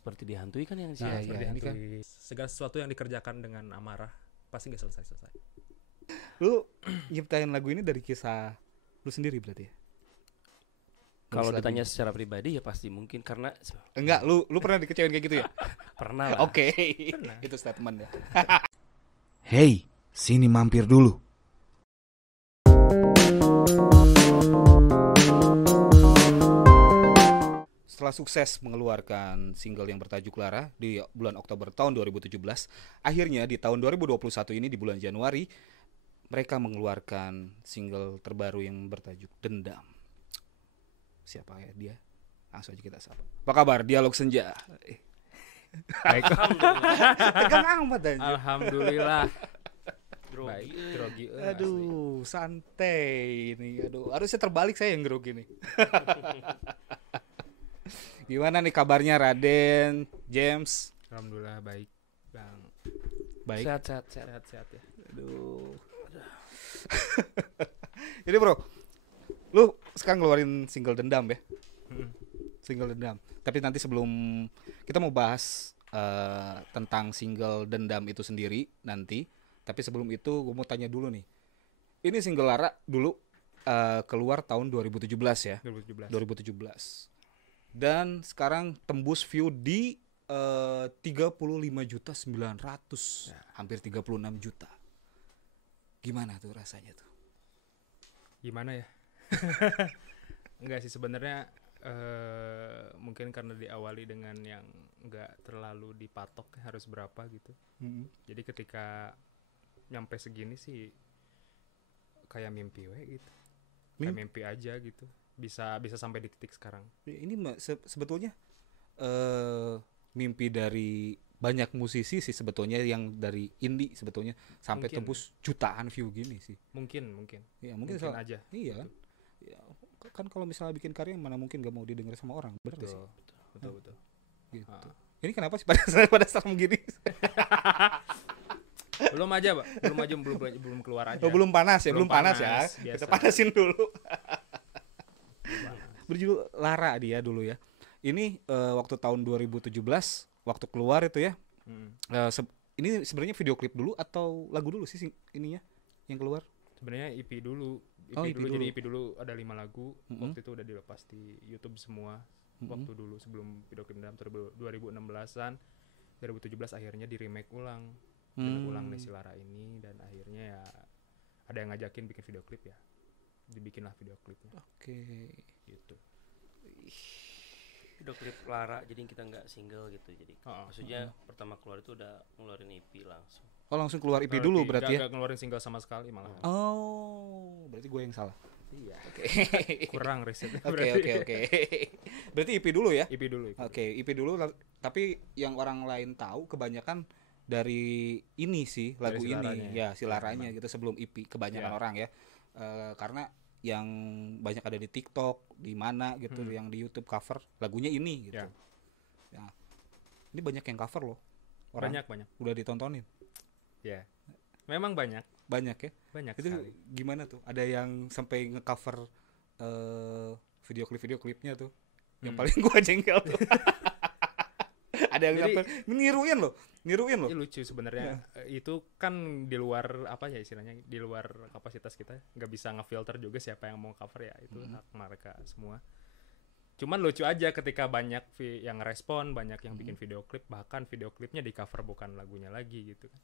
seperti dihantui kan yang Nah, seperti ini kan dihantui. Segala sesuatu yang dikerjakan dengan amarah pasti nggak selesai. lu nyiptain lagu ini dari kisah lu sendiri berarti ya? Kalau Nulis ditanya lagunya. secara pribadi ya pasti mungkin karena Enggak, lu pernah dikecewain kayak gitu ya? pernah lah. Oke. Pernah. Itu statement ya. Hei, sini mampir dulu. Setelah sukses mengeluarkan single yang bertajuk Lara di bulan Oktober tahun 2017, akhirnya di tahun 2021 ini di bulan Januari mereka mengeluarkan single terbaru yang bertajuk Dendam. Siapa ya dia? Langsung aja kita sapa. Apa kabar Dialog Senja? Baik. Tegang amat anjir. Alhamdulillah. Grogi. Grogi. Aduh, santai ini. Aduh, harusnya terbalik saya yang grogi nih. Gimana nih kabarnya Raden, James? Alhamdulillah baik, Bang. Baik. Sehat. Sehat-sehat ya. Aduh. Jadi bro, lu sekarang ngeluarin single Dendam ya? Single Dendam. Tapi nanti sebelum kita mau bahas tentang single Dendam itu sendiri nanti. Tapi sebelum itu gue mau tanya dulu nih. Ini single Lara dulu keluar tahun 2017 ya? 2017. 2017. Dan sekarang tembus view di 35.900.000, hampir 36 juta. Gimana tuh rasanya tuh? Gimana ya? Enggak sih sebenarnya mungkin karena diawali dengan yang enggak terlalu dipatok harus berapa gitu. Jadi ketika nyampe segini sih kayak mimpi gitu. Kayak mimpi aja gitu. Bisa sampai di titik sekarang. Ini sebetulnya mimpi dari banyak musisi sih sebetulnya yang dari indie sebetulnya sampai Mungkin. tembus jutaan view gini sih. Mungkin. Ya Mungkin aja. Iya kan. Ya, kan kalau misalnya bikin karya mana mungkin gak mau didengar sama orang, bener gak sih? Betul. Gitu. Ini kenapa sih pada serem gini? Belum aja, Pak. Belum keluar aja. Oh, belum panas ya, Belum belum panas ya. panas, biasa. Kita panasin dulu. Berjudul Lara dia dulu ya. Ini waktu tahun 2017 waktu keluar itu ya. Ini sebenarnya video klip dulu atau lagu dulu sih ininya yang keluar? Sebenarnya EP dulu. EP dulu. Jadi EP dulu ada 5 lagu. Waktu itu udah dilepas di YouTube semua. Waktu dulu sebelum video klip dalam 2016-an. 2017 akhirnya di remake ulang. Ulang nih si Lara ini dan akhirnya ya ada yang ngajakin bikin video klip ya. Dibikinlah video klipnya. Oke. Gitu. Video klip Lara, jadi kita nggak single gitu. Jadi maksudnya pertama keluar itu udah ngeluarin EP langsung. Oh, langsung keluar EP dulu berarti ya? Gak ngeluarin single sama sekali malah. Oh, berarti gue yang salah. Iya. Oke. Kurang risetnya. Oke. Berarti EP dulu ya? EP dulu. Oke, EP dulu tapi yang orang lain tahu kebanyakan dari ini sih, lagu Dari si ini Laranya. ya, si Laranya gitu sebelum EP kebanyakan orang ya. Karena yang banyak ada di TikTok, di mana gitu, yang di YouTube cover lagunya ini gitu. Ya. Ini banyak yang cover loh. Orang Banyak. udah ditontonin. Ya. Memang banyak Banyak ya. itu Itu gimana tuh? Ada yang sampai ngecover video klipnya tuh. Yang paling gua jengkel tuh. Ada yang Jadi- sampai niruin loh. Ini lucu sebenarnya. Itu kan di luar apa ya istilahnya, di luar kapasitas kita, nggak bisa ngefilter juga siapa yang mau cover ya, itu hak mereka semua. Cuman lucu aja ketika banyak yang respon, banyak yang bikin video klip, bahkan video klipnya di cover bukan lagunya lagi gitu kan.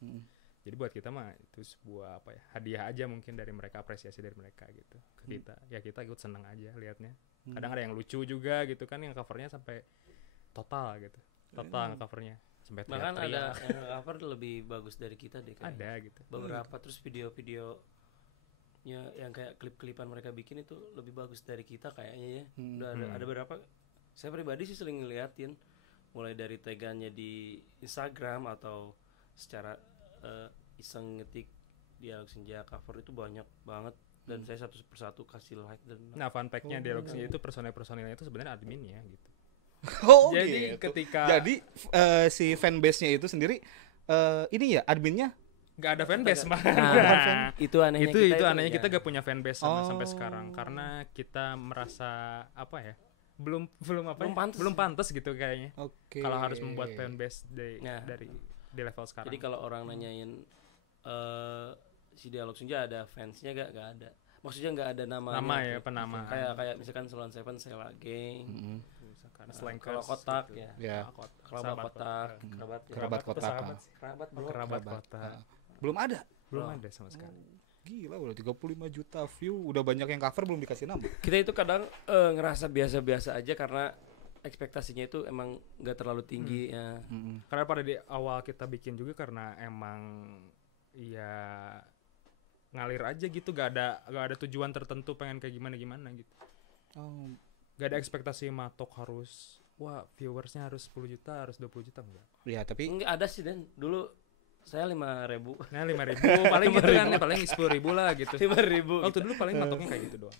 Jadi buat kita mah itu sebuah apa ya, hadiah aja mungkin dari mereka, apresiasi dari mereka gitu ke kita. Ya kita ikut seneng aja liatnya. Kadang ada yang lucu juga gitu kan, yang covernya sampai total gitu, total covernya sampai Bahkan ada teriak-teriak. yang cover lebih bagus dari kita deh kayaknya. Ada gitu. Beberapa terus video-videonya yang kayak klip-klipan mereka bikin itu lebih bagus dari kita kayaknya ya. Udah ada beberapa. Saya pribadi sih sering ngeliatin, mulai dari tagannya di Instagram atau secara iseng ngetik Dialog Senja cover itu banyak banget, dan saya satu persatu kasih like dan Nah, fun fact-nya Dialog Senja itu personil-personilnya itu sebenarnya adminnya gitu. Oh, Jadi gitu. ketika Jadi si fanbase-nya itu sendiri ini ya adminnya. nggak ada fanbase mah. Nah, itu anehnya itu kita anehnya ya. kita gak punya fanbase sampai Oh. sekarang karena kita merasa apa ya, belum apa Belum ya? pantas. Belum pantas gitu kayaknya. Oke. Kalau harus membuat fanbase Ya. dari di level sekarang. Jadi kalau orang nanyain si Dialog Senja ada fansnya gak ada. Maksudnya nggak ada namanya. Nama ya, gitu. penama. Kayak misalkan Salon Seven, Sela Gang. Mm-mm. Misalkan Kalau kotak gitu. ya. Ya, Kerabat kotak, Kerabat kotak. kerabat bro. Kerabat Kerabat. kotak. Belum ada. Belum ada sama sekali. Gila udah 35 juta view, udah banyak yang cover belum dikasih nama. Kita itu kadang ngerasa biasa-biasa aja karena ekspektasinya itu emang nggak terlalu tinggi ya. Karena pada di awal kita bikin juga karena emang ya ngalir aja gitu, gak ada tujuan tertentu pengen kayak gimana gitu. Oh, Gak ada ekspektasi matok harus wah viewersnya harus 10 juta, harus 20 juta enggak. ya tapi Enggak ada sih Dan. Dulu saya 5.000. Nah 5.000 paling gitu kan, ya, paling 10.000 lah gitu. 5.000. Waktu dulu paling matoknya kayak gitu doang.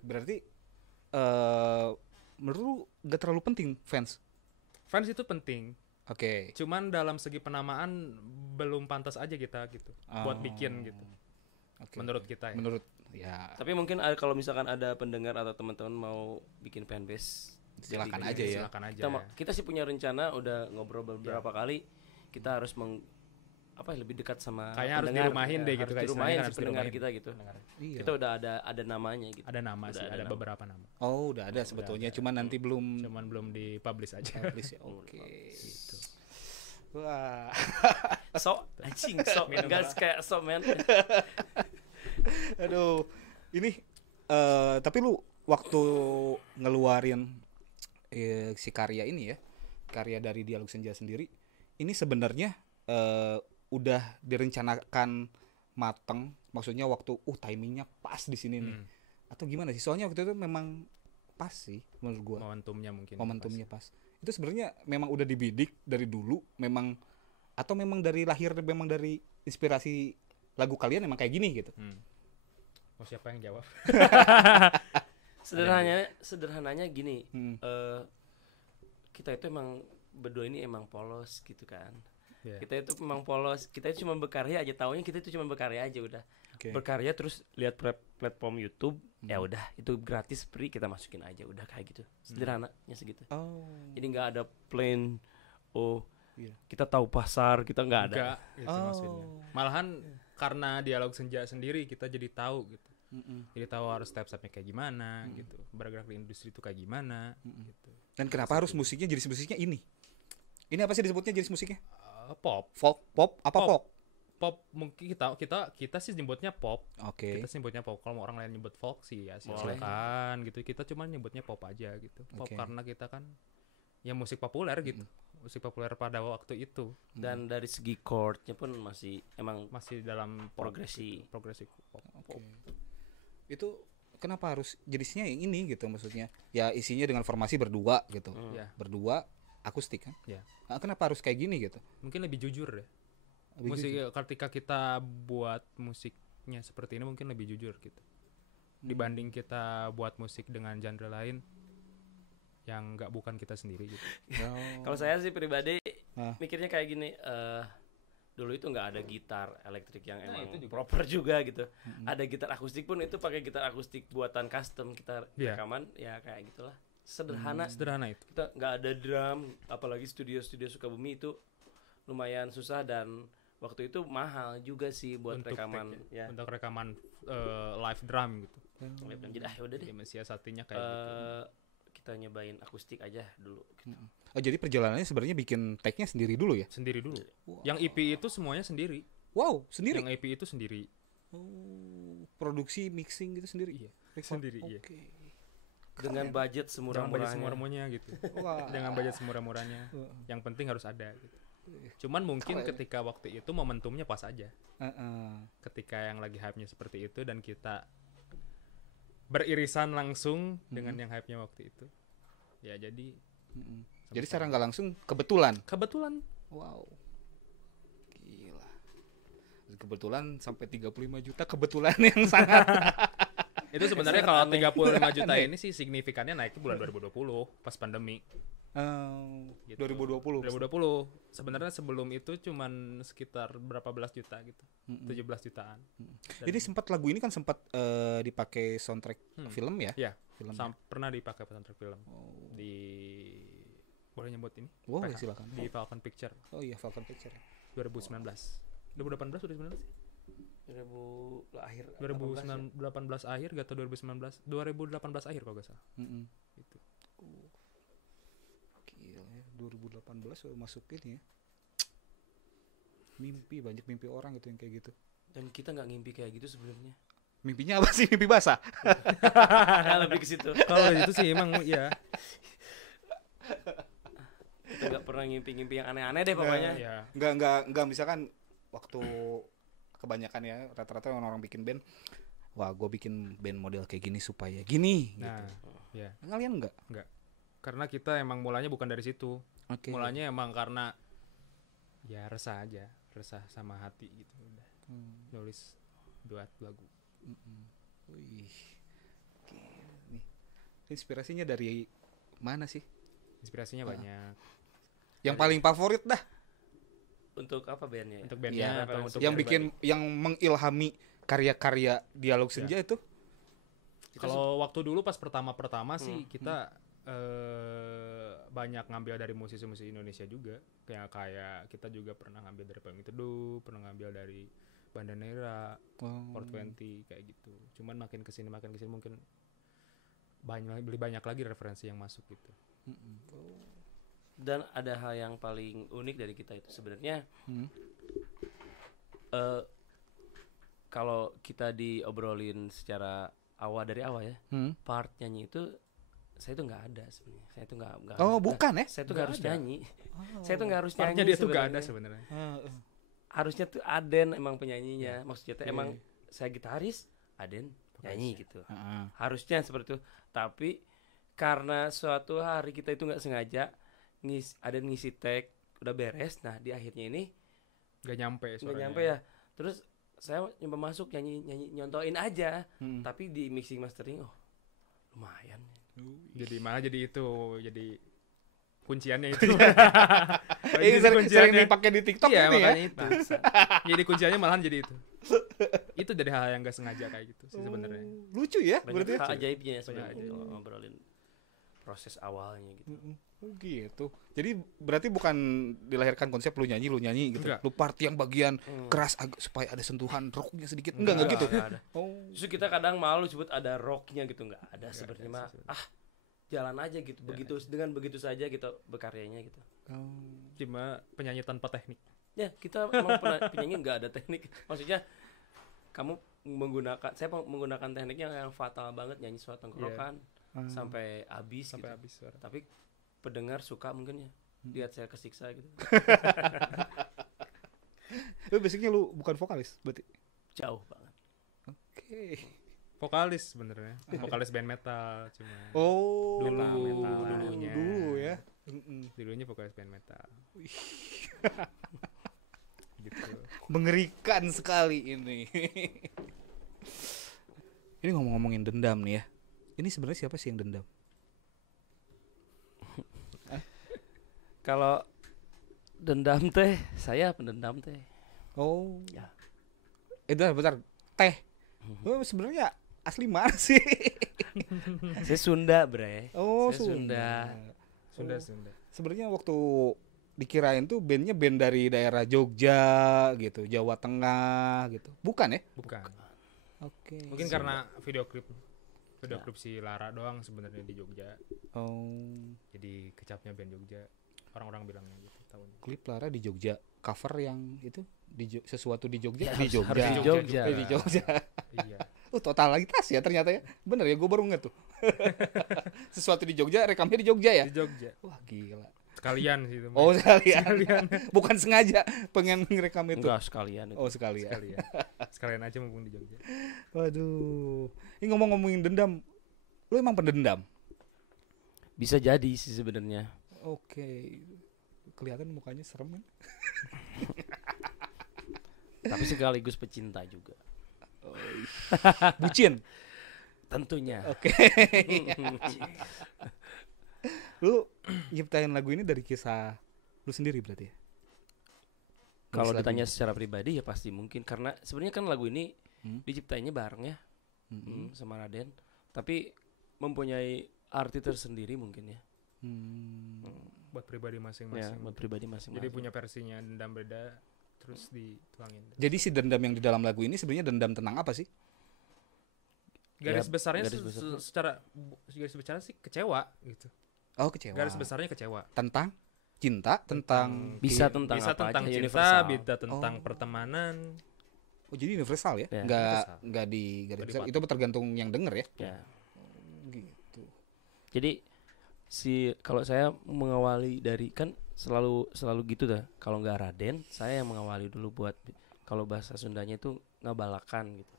berarti menurut lu gak terlalu penting fans. Fans itu penting, Oke. cuman dalam segi penamaan belum pantas aja kita gitu buat bikin gitu. Oke. Menurut kita ya. Menurut ya Tapi mungkin kalau misalkan ada pendengar atau teman-teman mau bikin fanbase, silakan jadi aja ya. Silakan aja. Kita sih punya rencana, udah ngobrol beberapa kali. Kita harus lebih dekat sama Kayaknya harus pendengar. dirumahin deh gitu, harus kayak dirumahin istilahnya si harus pendengar dirumahin. kita gitu. Iya. Kita udah ada namanya gitu. Ada nama Udah sih, ada ada nama. beberapa nama. Oh, udah ada sebetulnya, cuman nanti belum Cuman belum dipublish aja. publish ya. Oke. Gitu. Wah. Anjing enggak kayak men. Aduh. Ini tapi lu waktu ngeluarin si karya ini ya, karya dari Dialog Senja sendiri, ini sebenarnya udah direncanakan mateng, maksudnya waktu timingnya pas di sini nih. Atau gimana sih? Soalnya waktu itu memang pas sih menurut gua. Momentumnya mungkin. Momentumnya pas. Itu sebenarnya memang udah dibidik dari dulu, memang atau memang dari lahir, memang dari inspirasi lagu kalian emang kayak gini gitu. Mau siapa yang jawab? Sederhananya gini. Hmm. Kita itu emang berdua ini emang polos gitu kan. Yeah. Kita itu memang polos, kita itu cuma berkarya aja, taunya kita itu cuma berkarya aja udah. Oke. Berkarya terus lihat platform YouTube, ya udah itu gratis free kita masukin aja udah kayak gitu. Sederhananya segitu. Oh. Jadi nggak ada plan Iya. kita tahu pasar, kita nggak ada. Enggak, itu maksudnya. Malahan karena Dialog Senja sendiri kita jadi tahu gitu. Jadi tahu harus step-stepnya kayak gimana gitu. Bergerak di industri itu kayak gimana gitu. Dan kenapa harus musiknya jenis musiknya ini? Ini apa sih disebutnya jenis musiknya? Pop. Folk, pop, apa Pop. folk? Pop mungkin kita sih nyebutnya pop. Oke. Kita sih nyebutnya pop. Kalau orang lain nyebut folk sih ya Boleh. silakan gitu. Kita cuma nyebutnya pop aja gitu. Pop Oke. karena kita kan ya musik populer gitu. Musik populer pada waktu itu Dan dari segi chordnya pun masih emang masih dalam pop progresi. gitu. Progresif pop. Oke. Itu kenapa harus jenisnya yang ini gitu maksudnya? Ya isinya dengan formasi berdua gitu. Ya, Berdua akustik kan? Ya. Nah, kenapa harus kayak gini gitu? mungkin lebih jujur ya. Lebih Musik jujur. ketika kita buat musiknya seperti ini mungkin lebih jujur gitu. Dibanding kita buat musik dengan genre lain yang nggak bukan kita sendiri gitu. Oh. Kalau saya sih pribadi Ah. mikirnya kayak gini, dulu itu nggak ada gitar elektrik yang Nah, emang itu juga. proper juga gitu. Ada gitar akustik pun itu pakai gitar akustik buatan custom kita Iya. rekaman ya kayak gitulah. Sederhana. Sederhana itu. Kita nggak ada drum, apalagi studio Sukabumi itu lumayan susah dan waktu itu mahal juga sih buat Untuk rekaman take ya. Untuk rekaman live drum gitu. Jadi udah deh. Dia mensiasatinya kayak gitu. Kita nyobain akustik aja dulu gitu. Oh, jadi perjalanannya sebenarnya bikin tag-nya sendiri dulu ya? Sendiri dulu. Wow. Yang EP itu semuanya sendiri. Wow, sendiri. Yang EP itu sendiri. Oh, produksi, mixing gitu sendiri. Iya, Record. sendiri, iya. Oke. Dengan budget Jangan budget semurah-murahnya. semurah-murahnya gitu. Wah. Jangan budget semurah-murahnya. Yang penting harus ada gitu. Cuman mungkin Keren. ketika waktu itu momentumnya pas aja. Heeh. Ketika yang lagi hype-nya seperti itu dan kita beririsan langsung dengan yang hype-nya waktu itu. Ya jadi Jadi secara nggak langsung kebetulan. kebetulan Wow. Gila. Kebetulan sampai 35 juta kebetulan yang sangat. itu sebenarnya kalau 35 juta ini sih signifikannya naiknya bulan 2020 pas pandemi Oh, gitu. gitu. 2020. 2020. Sebenarnya sebelum itu cuman sekitar berapa belas juta gitu. 17 jutaan. Jadi sempat lagu ini kan sempat dipakai soundtrack film ya? Iya. Film. Pernah dipakai soundtrack film. Di boleh nyebut ini? Wow, PH. silakan. Di Falcon Picture Oh iya, Falcon Picture. 2019. 2018 udah 19 sih? 2000 akhir 2018 akhir gak tau 2019 2018 akhir kalau gak salah. Itu. Gila ya, 2018 udah masuk ini ya. Mimpi, banyak mimpi orang itu yang kayak gitu. dan kita nggak ngimpi kayak gitu sebenarnya. Mimpinya apa sih? Mimpi basah? Lebih ke situ. Kalau itu sih emang ya. Kita nggak pernah ngimpi-ngimpi yang aneh-aneh deh pokoknya. Ya. Enggak misalkan waktu kebanyakan ya rata-rata orang bikin band, wah gue bikin band model kayak gini supaya gini Nah, gitu. ya. Kalian enggak? Karena kita emang mulanya bukan dari situ. Oke. Mulanya emang karena ya resah aja, resah sama hati gitu udah. Nulis buat lagu. Wih. Gila nih. Inspirasinya dari mana sih? Inspirasinya banyak. Yang paling favorit dah. Untuk apa bandnya? Untuk Iya, bandnya atau untuk yang bikin yang mengilhami karya-karya Dialog Senja itu. Kalau waktu dulu pas pertama sih kita banyak ngambil dari musisi-musisi Indonesia juga. Kayak kita juga pernah ngambil dari Payung Teduh, pernah ngambil dari Bandanera, 420 kayak gitu. Cuman makin kesini mungkin banyak lagi referensi yang masuk gitu. Dan ada hal yang paling unik dari kita itu sebenarnya kalau kita diobrolin secara dari awal ya, part nyanyi itu saya tuh nggak ada sebenarnya. Saya tuh nggak Oh, bukan ya? Saya tuh nggak harus nyanyi. Saya tuh nggak harus Partnya nyanyi. dia tuh gak ada sebenarnya. Harusnya tuh Aden emang penyanyinya. Maksudnya tuh emang saya gitaris, Aden nyanyi gitu. Harusnya seperti itu. Tapi karena suatu hari kita itu nggak sengaja Aden ngisi tag udah beres. Nah di akhirnya ini Gak nyampe suaranya. nggak nyampe ya. Terus saya nyoba masuk nyanyi nyontoin aja. Tapi di mixing mastering lumayan. Jadi malah jadi itu, jadi kunciannya itu. Sering dipakai di TikTok Iya, ini ya. makanya itu. Jadi kunciannya malahan jadi itu. Itu dari hal yang gak sengaja kayak gitu sih sebenarnya. Lucu ya, Banyak berarti. hal ajaibnya ya sebenarnya Banyak kalau ngobrolin proses awalnya gitu. Oh gitu. Jadi berarti bukan dilahirkan konsep lu nyanyi gitu. Enggak. Lu part yang bagian keras supaya ada sentuhan rocknya sedikit. Enggak gitu. Nggak ada. Oh. Justru kita kadang malu sebut ada rocknya gitu, nggak ada sebenarnya mah. Jalan aja gitu. Dengan begitu saja kita berkaryanya gitu. Cuma penyanyi tanpa teknik. Ya kita emang penyanyi nggak ada teknik. Maksudnya saya menggunakan tekniknya yang fatal banget, nyanyi suara tenggorokan sampai habis gitu. Habis suara. Tapi pendengar suka mungkin ya lihat saya kesiksa gitu. Basicnya lu bukan vokalis berarti. Jauh banget. Oke. Vokalis sebenarnya. Vokalis band metal cuma. Oh. Dulunya. Dulu ya. Dulunya vokalis band metal. Gitu. Mengerikan sekali ini. Ini ngomongin dendam nih ya. Ini sebenarnya siapa sih yang dendam? Kalau dendam teh, saya pendendam teh. Oh. Ya. Bentar. Teh. Oh, sebenarnya asli mana sih? Saya Sunda, Bre. Oh, Saya Sunda. Sunda. Sebenarnya waktu dikirain tuh bandnya band dari daerah Jogja gitu, Jawa Tengah gitu. Bukan ya? Bukan. Oke. Mungkin karena video klip si Lara doang sebenarnya di Jogja. Oh, Jadi kecapnya band Jogja. Orang-orang bilangnya gitu tahun. klip Lara di Jogja, cover yang itu sesuatu di Jogja, Ya, di Jogja. harus di Jogja. Di Jogja. Iya. Totalitas ya ternyata ya. Bener ya, gue baru nggak tuh. Sesuatu di Jogja, rekamnya di Jogja ya. Di Jogja. Wah gila. Sekalian sih itu. Oh sekalian. Bukan sengaja pengen ngerekam itu. Enggak sekalian itu. Oh sekalian. Sekalian aja mumpung di Jogja. Waduh. Ini ngomongin dendam. Lu emang pendendam? Bisa jadi sih sebenarnya. Oke. Kelihatan mukanya serem kan? Tapi sekaligus pecinta juga. Bucin. Tentunya. Oke. Lu nyiptain lagu ini dari kisah lu sendiri berarti ya? Kalau Nulis lagu ditanya ini. secara pribadi ya pasti mungkin, karena sebenarnya kan lagu ini diciptainnya bareng ya sama Raden, tapi mempunyai arti tersendiri mungkin ya. Buat pribadi Ya, masing-masing. buat pribadi masing-masing. Jadi punya versinya Dendam beda terus dituangin. Jadi si dendam yang di dalam lagu ini sebenarnya dendam tentang apa sih? Garis Ya, besarnya garis besar. secara garis besarnya sih kecewa gitu. Oh, kecewa. Garis besarnya kecewa. Tentang cinta, tentang Bisa tentang Bisa apa tentang aja, cinta, universal. bisa tentang Oh. pertemanan. Oh, jadi universal ya? Ya, Nggak di garis Nggak besar. dipatok. Itu tergantung yang denger ya. Ya. Gitu. Jadi kalau saya mengawali dari, kan selalu gitu dah. Kalau nggak Raden, saya yang mengawali dulu buat, kalau bahasa Sundanya itu ngabalakan gitu.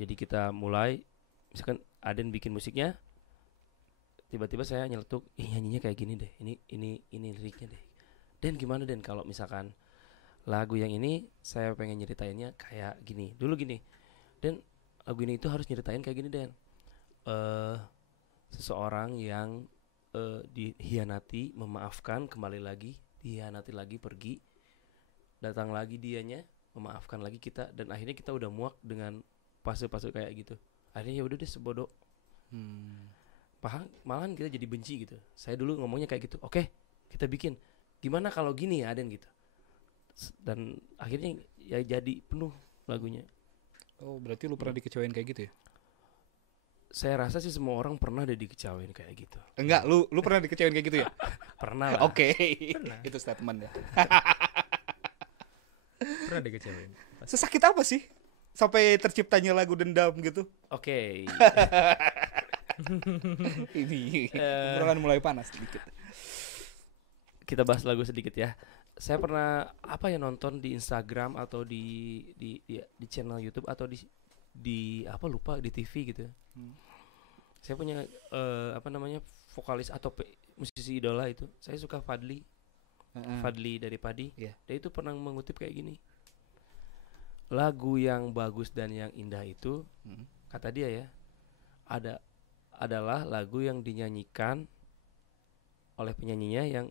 Jadi kita mulai, misalkan Aden bikin musiknya, tiba-tiba saya nyeletuk, nyanyinya kayak gini deh, ini liriknya deh. Den gimana Den kalau misalkan lagu yang ini saya pengen nyeritainnya kayak gini. Dulu gini, Den lagu ini itu harus nyeritain kayak gini Den. Seseorang yang dihianati, memaafkan, kembali lagi, dihianati lagi, pergi, datang lagi dianya, memaafkan lagi kita, dan akhirnya kita udah muak dengan fase-fase kayak gitu. Akhirnya ya udah deh sebodoh. Malahan kita jadi benci gitu. Saya dulu ngomongnya kayak gitu. Oke, kita bikin. Gimana kalau gini ya Aden gitu. Dan akhirnya ya jadi penuh lagunya. Oh, berarti lu pernah dikecewain kayak gitu ya? Saya rasa sih semua orang pernah deh dikecewain kayak gitu. Enggak, lu pernah dikecewain kayak gitu ya? Pernah lah. Oke. Itu statement ya. Pernah dikecewain. Sesakit apa sih sampai terciptanya lagu dendam gitu? Oke. Ini obrolan mulai panas sedikit. Kita bahas lagu sedikit ya. Saya pernah nonton di Instagram atau di channel YouTube atau di apa lupa di TV gitu. Saya punya vokalis atau musisi idola itu. Saya suka Fadli. Fadli dari Padi. Iya. Dia itu pernah mengutip kayak gini. Lagu yang bagus dan yang indah itu, kata dia ya, adalah lagu yang dinyanyikan oleh penyanyinya yang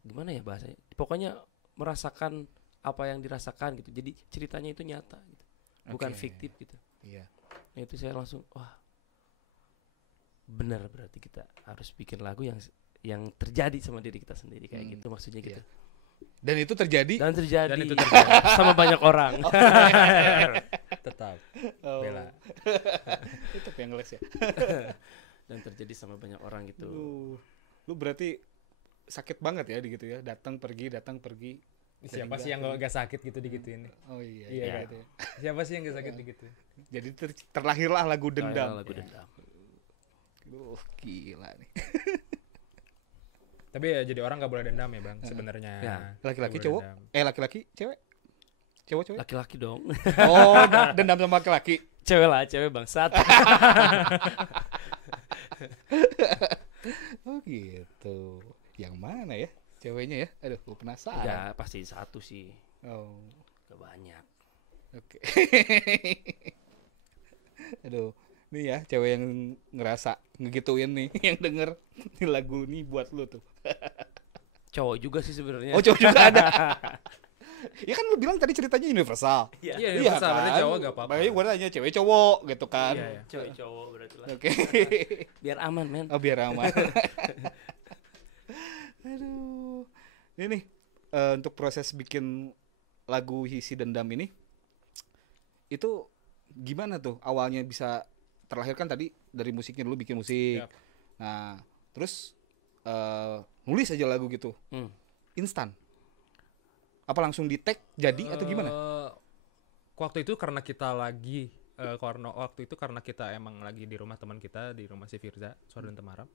gimana ya bahasanya, pokoknya merasakan apa yang dirasakan gitu, jadi ceritanya itu nyata gitu, bukan Oke. fiktif gitu. Iya. Nah, itu saya langsung wah benar, berarti kita harus bikin lagu yang terjadi sama diri kita sendiri kayak gitu, maksudnya gitu. Dan itu terjadi. Dan terjadi, Dan itu terjadi. sama banyak orang. Tetap Oh. bela. Itu yang ngeles ya. Dan terjadi sama banyak orang gitu. Lu berarti sakit banget ya gitu ya, datang pergi. Siapa sih yang gak sakit gitu digituin? Oh iya. Iya, iya. gitu. Siapa sih yang gak sakit digituin? Jadi terlahirlah lagu dendam. Lagu dendam. Gila nih. Tapi ya jadi orang gak boleh dendam ya bang sebenarnya. Ya. Laki-laki Nggak cowok? boleh Laki-laki cewek? Cowok? Laki-laki dong. Oh, dendam sama laki-laki. Cewek lah, cewek bangsat. Oh gitu. Yang mana ya ceweknya ya? Aduh, gue penasaran. Ya pasti satu sih, Oh, gak banyak. oke. Aduh, nih ya cewek yang ngerasa ngegituin nih, yang denger nih lagu nih buat lu tuh. Cowok juga sih sebenarnya. Oh, cowok juga ada. Ya kan lu bilang tadi ceritanya universal. Iya. Iya, universal, berarti cowok gak apa-apa. Makanya gue tanya cewek cowok gitu kan. Iya, iya. Cowok berarti lah. Oke. Biar aman men. Oh, biar aman. Aduh. Ini nih untuk proses bikin lagu Hisi Dendam ini itu gimana tuh awalnya bisa terlahir? Kan tadi dari musiknya dulu bikin musik. Yap. Nah, terus nulis aja lagu gitu. Instan. Apa langsung di tag jadi atau gimana? Waktu itu karena kita lagi karena kita emang lagi di rumah teman kita, di rumah si Firza, Suara dan Temaram.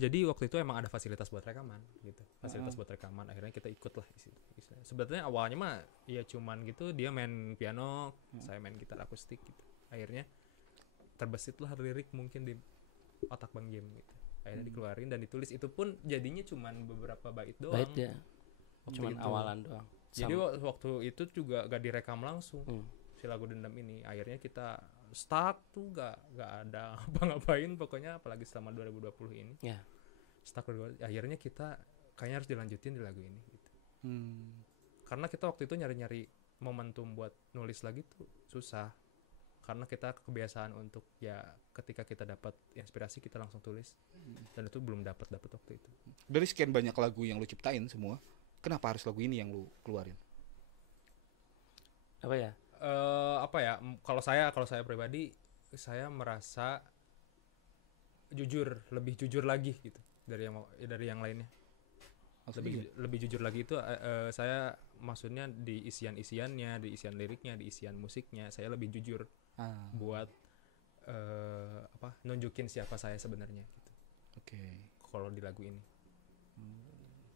Jadi waktu itu emang ada fasilitas buat rekaman gitu. Buat rekaman, akhirnya kita ikut lah di situ. Sebetulnya awalnya mah ya cuman gitu, dia main piano, saya main gitar akustik gitu. Akhirnya terbesit lah lirik mungkin di otak Bang Jem gitu. Akhirnya dikeluarin dan ditulis, itu pun jadinya cuman beberapa bait doang. Baik ya. Cuman Gitu. awalan doang. Jadi waktu itu juga gak direkam langsung. si lagu Dendam ini. Akhirnya kita stuck tuh gak ada apa-ngapain pokoknya, apalagi selama 2020 ini. Ya. Stuck. Akhirnya kita kayaknya harus dilanjutin di lagu ini gitu. Karena kita waktu itu nyari-nyari momentum buat nulis lagi tuh susah. Karena kita kebiasaan untuk ya ketika kita dapat inspirasi kita langsung tulis. Dan itu belum dapat waktu itu. Dari sekian banyak lagu yang lu ciptain semua, kenapa harus lagu ini yang lu keluarin? Apa ya? Kalau saya pribadi, saya merasa lebih jujur lagi gitu dari yang lainnya. Lebih jujur lagi itu saya maksudnya di isian-isiannya, di isian liriknya, di isian musiknya, saya lebih jujur buat nunjukin siapa saya sebenarnya gitu. Oke. Kalau di lagu ini.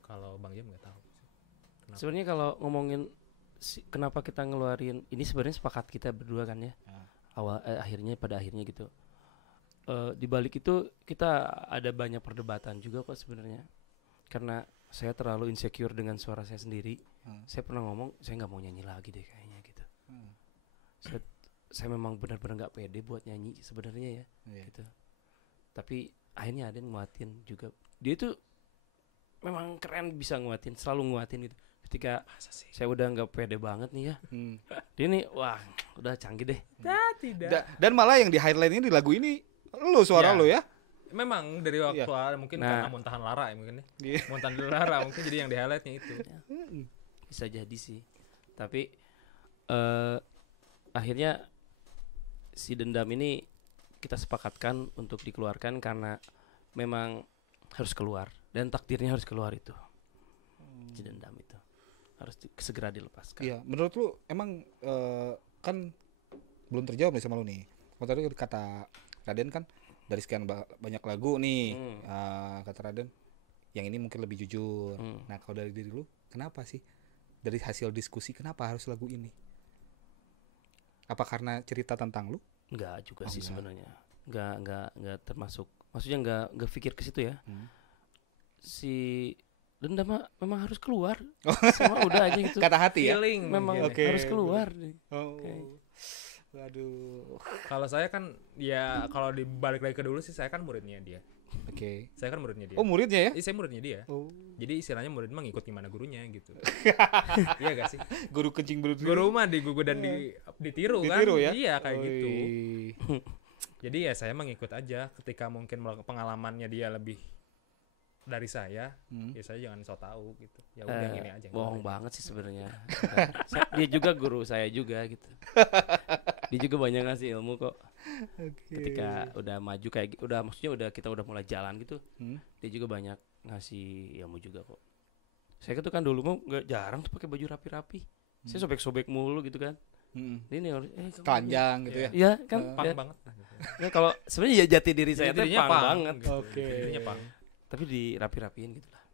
Kalau Bang Jam nggak tahu. Sebenarnya kalau ngomongin kenapa kita ngeluarin ini, sebenarnya sepakat kita berdua kan ya. Pada akhirnya gitu. Di balik itu kita ada banyak perdebatan juga kok sebenarnya. Karena saya terlalu insecure dengan suara saya sendiri. Saya pernah ngomong saya nggak mau nyanyi lagi deh kayaknya gitu. Saya memang benar-benar nggak pede buat nyanyi sebenarnya ya. Gitu. Tapi akhirnya ada yang nguatin juga. Dia itu memang keren, bisa nguatin, selalu nguatin gitu. Ketika saya udah nggak pede banget nih ya, dia nih wah udah canggih deh. Tidak. Dan malah yang di highlight ini di lagu ini lu suara lu ya. Memang dari waktu mungkin karena muntahan Lara ya mungkin ya. Muntahan Lara mungkin jadi yang di highlightnya itu. Bisa jadi sih. Tapi akhirnya si Dendam ini kita sepakatkan untuk dikeluarkan karena memang harus keluar dan takdirnya harus keluar itu. Si Dendam itu harus segera dilepaskan. Iya, menurut lu emang kan belum terjawab nih sama lu nih. Tadi kata Raden kan dari sekian banyak lagu nih, kata Raden yang ini mungkin lebih jujur. Nah kalau dari diri lu kenapa sih dari hasil diskusi kenapa harus lagu ini? Apa karena cerita tentang lu? Enggak juga sih sebenarnya. Enggak termasuk. Maksudnya enggak pikir ke situ ya. Si Dendam memang harus keluar. Semua udah aja gitu. Kata hati ya. Feeling memang harus keluar. Waduh. Kalau saya kan ya kalau dibalik lagi ke dulu sih saya kan muridnya dia. Oke. Saya kan muridnya dia. Oh, muridnya ya? Iya, saya muridnya dia. Oh. Jadi istilahnya murid mah ngikut gimana gurunya gitu. Iya gak sih? Guru kencing belut. Guru mah digugu dan ditiru kan? Ditiru ya? Iya kayak gitu. Jadi ya saya mengikut aja ketika mungkin pengalamannya dia lebih dari saya, ya saya jangan so tahu gitu. Ya udah gini aja. Bohong banget sih sebenarnya. Dia juga guru saya juga gitu. Dia juga banyak ngasih ilmu kok. Ketika udah maju kayak maksudnya kita udah mulai jalan gitu. Dia juga banyak ngasih ilmu juga kok. Saya kan dulu mau nggak jarang tuh pakai baju rapi-rapi. Saya sobek-sobek mulu gitu kan. Ini telanjang gitu ya. Iya kan. Pang banget. Ya kalau sebenarnya ya jati diri saya tuh pang banget. Oke. Jadinya pang. Tapi dirapi-rapiin gitu lah.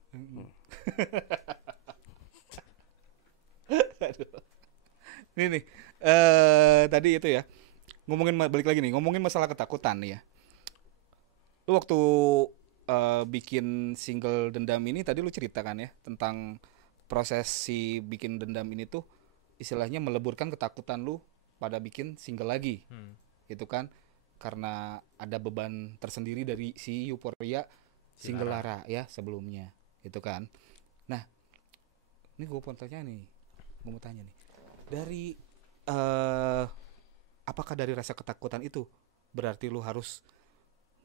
Ini nih, tadi itu ya, balik lagi nih, ngomongin masalah ketakutan nih ya. Lu waktu bikin single Dendam ini tadi lu ceritakan ya tentang proses si bikin Dendam ini tuh istilahnya meleburkan ketakutan lu pada bikin single lagi, gitu kan? Karena ada beban tersendiri dari si Euphoria single Lara ya sebelumnya, gitu kan? Nah, ini gue mau tanya nih, dari apakah dari rasa ketakutan itu berarti lu harus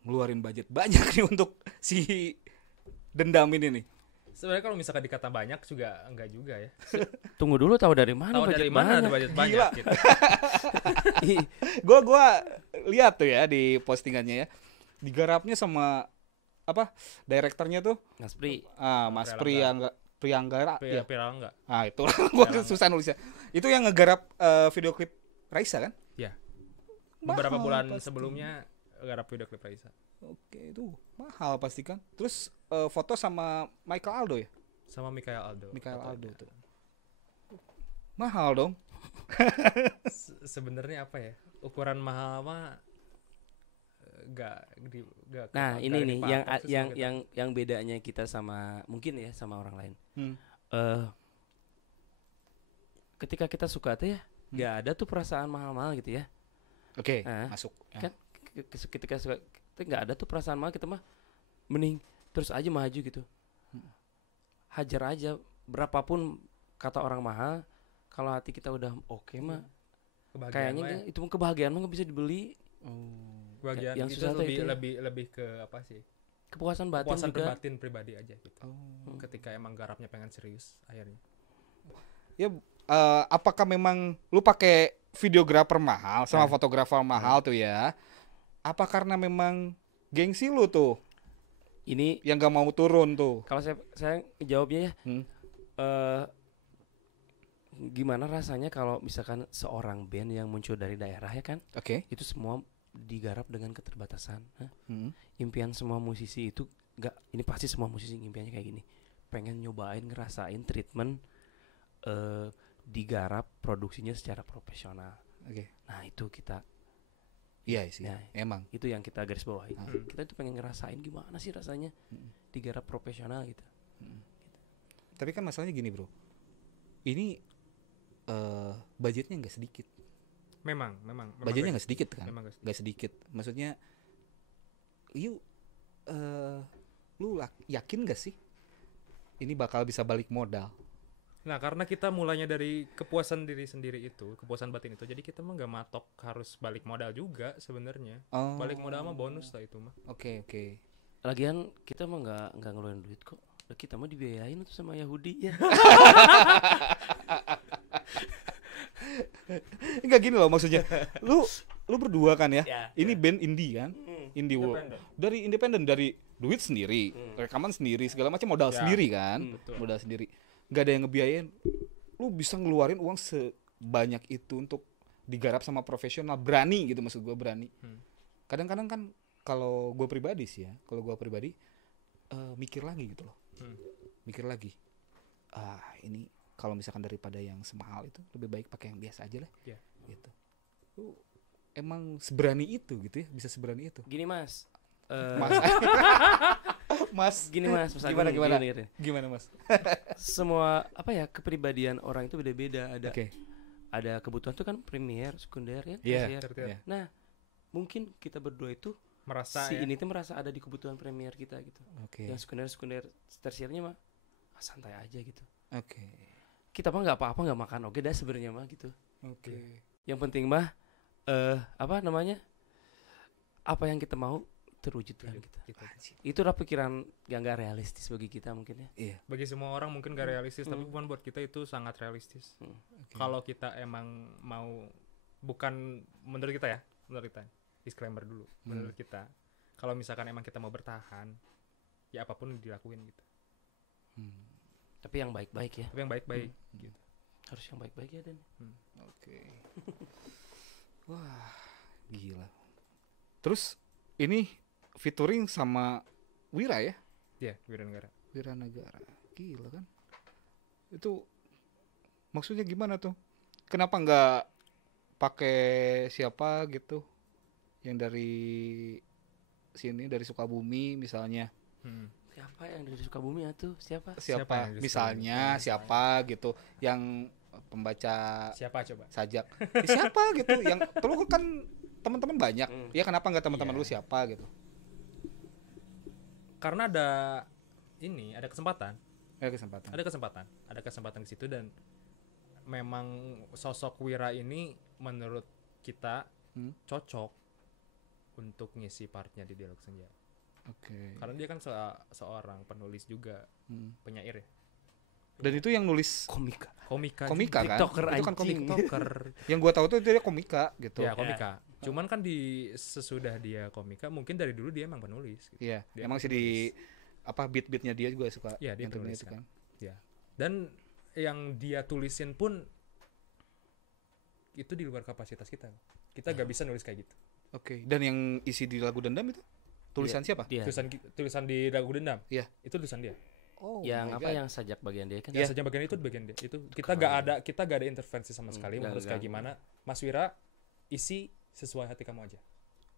ngeluarin budget banyak nih untuk si Dendam ini nih? Sebenarnya kalau misalkan dikata banyak juga enggak juga ya. Tunggu dulu, tahu dari mana tahu budget dari mana banyak? ada budget banyak gitu. Gua lihat tuh ya di postingannya ya, digarapnya sama apa direkturnya tuh Mas Pri. Mas Priyanggara ya. Pirangga. Itu gua susah nulisnya. Itu yang ngegarap video klip Raisa kan? Ya. Beberapa Mahal bulan pasti. Sebelumnya garap video klip Raisa. Oke, itu mahal pasti kan. Terus foto sama Michael Aldo ya? Sama Michael Aldo. Tuh. Mahal dong. Sebenarnya apa ya? Ukuran mahal mah enggak. Nah, ini nih yang bedanya kita sama mungkin ya sama orang lain. Ketika kita suka tuh ya, nggak ada tuh perasaan mahal-mahal gitu ya. Oke, Nah, masuk. kan ketika kita nggak ada tuh perasaan mahal, kita mah mending terus aja maju gitu. Hajar aja berapapun kata orang mahal, kalau hati kita udah oke mah Kebahagiaan kayaknya mah ya. itu kebahagiaan mah nggak bisa dibeli. Kebahagiaan yang itu susah tuh itu ya. lebih ke apa sih? Kepuasan batin Kepuasan juga. batin pribadi aja gitu. Oh. Ketika emang garapnya pengen serius akhirnya. Ya, apakah memang lu pakai videografer mahal sama fotografer mahal tuh ya? Apa karena memang gengsi lu tuh Ini yang gak mau turun tuh? kalau saya jawabnya ya, Hmm. gimana rasanya kalau misalkan seorang band yang muncul dari daerah ya kan, Oke. itu semua digarap dengan keterbatasan. Hmm. Impian semua musisi itu ini pasti semua musisi impiannya kayak gini, pengen nyobain ngerasain treatment digarap produksinya secara profesional. Oke. Nah itu kita, Iya sih. Nah, Emang. itu yang kita garis bawahi. Hmm. Kita itu pengen ngerasain gimana sih rasanya digarap profesional gitu. Tapi kan masalahnya gini, Bro. Ini budgetnya nggak sedikit. Memang Budgetnya nggak sedikit kan? Memang nggak sedikit. Nggak sedikit. Maksudnya, lu yakin gak sih ini bakal bisa balik modal? Nah, karena kita mulainya dari kepuasan diri sendiri itu, kepuasan batin itu, jadi kita mah nggak matok harus balik modal juga sebenarnya. Oh. Balik modal mah bonus lah itu mah. Oke. Lagian kita mah nggak ngeluarin duit kok. Kita mah dibiayain tuh sama Yahudi ya. Enggak gini loh maksudnya. Lu berdua kan ya? Ya, Ini band indie kan? Indie Independen. dari independen, dari duit sendiri, rekaman sendiri, segala macam modal Ya. sendiri kan? Betul. Modal sendiri. Gak ada yang ngebiayain. Lu bisa ngeluarin uang sebanyak itu untuk digarap sama profesional, berani gitu, maksud gue berani. Kadang-kadang kan kalau gue pribadi sih ya, kalau gue pribadi mikir lagi gitu loh. Mikir lagi. Ini kalau misalkan daripada yang semahal itu lebih baik pakai yang biasa aja lah. Iya. Gitu. Lu emang seberani itu gitu ya, bisa seberani itu. Gini Mas. Mas. Mas. Gini Mas, Gimana, Agung, gimana? gini. Gimana, Mas? Semua apa ya, kepribadian orang itu beda-beda. Oke. Ada kebutuhan tuh kan primer, sekunder ya, Iya. tersier. Iya. Nah, mungkin kita berdua itu Merasa si ya. ini tuh merasa ada di kebutuhan premier kita gitu. Oke. Yang sekunder tersiernya mah santai aja gitu. Oke. Kita mah nggak apa-apa nggak makan oke dah sebenarnya mah gitu. Oke. Yang penting mah apa namanya? Apa yang kita mau terwujudkan gitu. Itulah pikiran yang nggak realistis bagi kita mungkin ya. Iya. Bagi semua orang mungkin gak realistis, tapi buat kita itu sangat realistis. Kalau kita emang mau, bukan menurut kita ya, menurut kita disclaimer dulu, menurut kita kalau misalkan emang kita mau bertahan, ya apapun dilakuin gitu. Tapi yang baik-baik ya. Tapi yang baik-baik gitu. Harus yang baik-baik ya Dan. Oke. Wah, gila. Terus ini featuring sama Wira ya? Iya, Wiranegara. Wiranegara. Gila kan? Itu maksudnya gimana tuh? Kenapa nggak pakai siapa gitu? Yang dari sini, dari Sukabumi misalnya. Siapa yang dari Sukabumi tuh? Siapa? Siapa yang dari Misalnya Sukabumi? siapa gitu yang pembaca Siapa coba? sajak. Siapa gitu yang perlu kan teman-teman banyak. Ya kenapa nggak teman-teman lu siapa gitu? Karena ada kesempatan. Kesempatan. Ada kesempatan di situ, dan memang sosok Wira ini menurut kita cocok untuk ngisi partnya di Dialog Senja. Oke. Karena dia kan seorang penulis juga, penyair ya. Dan itu yang nulis Komika. Komika kan? TikToker Itu kan anjing. TikToker. Yang gua tahu tuh dia komika gitu. Ya, komika. Cuman kan sesudah dia komika, mungkin dari dulu dia emang penulis gitu. Iya. Dia Emang sih di beat-beatnya dia juga suka. Iya, dia yang tulis penulis itu kan. Ya. Dan yang dia tulisin pun itu di luar kapasitas kita. Kita gak bisa nulis kayak gitu. Oke. Dan yang isi di lagu Dendam itu tulisan siapa? Dia. Tulisan di Lagu Dendam. Iya. Itu tulisan dia. Oh, Yang my apa God. yang sajak bagian dia kan? Yang saja bagian itu bagian dia. Itu kita gak ada intervensi sama sekali. Mau harus kayak gimana? Mas Wira, isi sesuai hati kamu aja.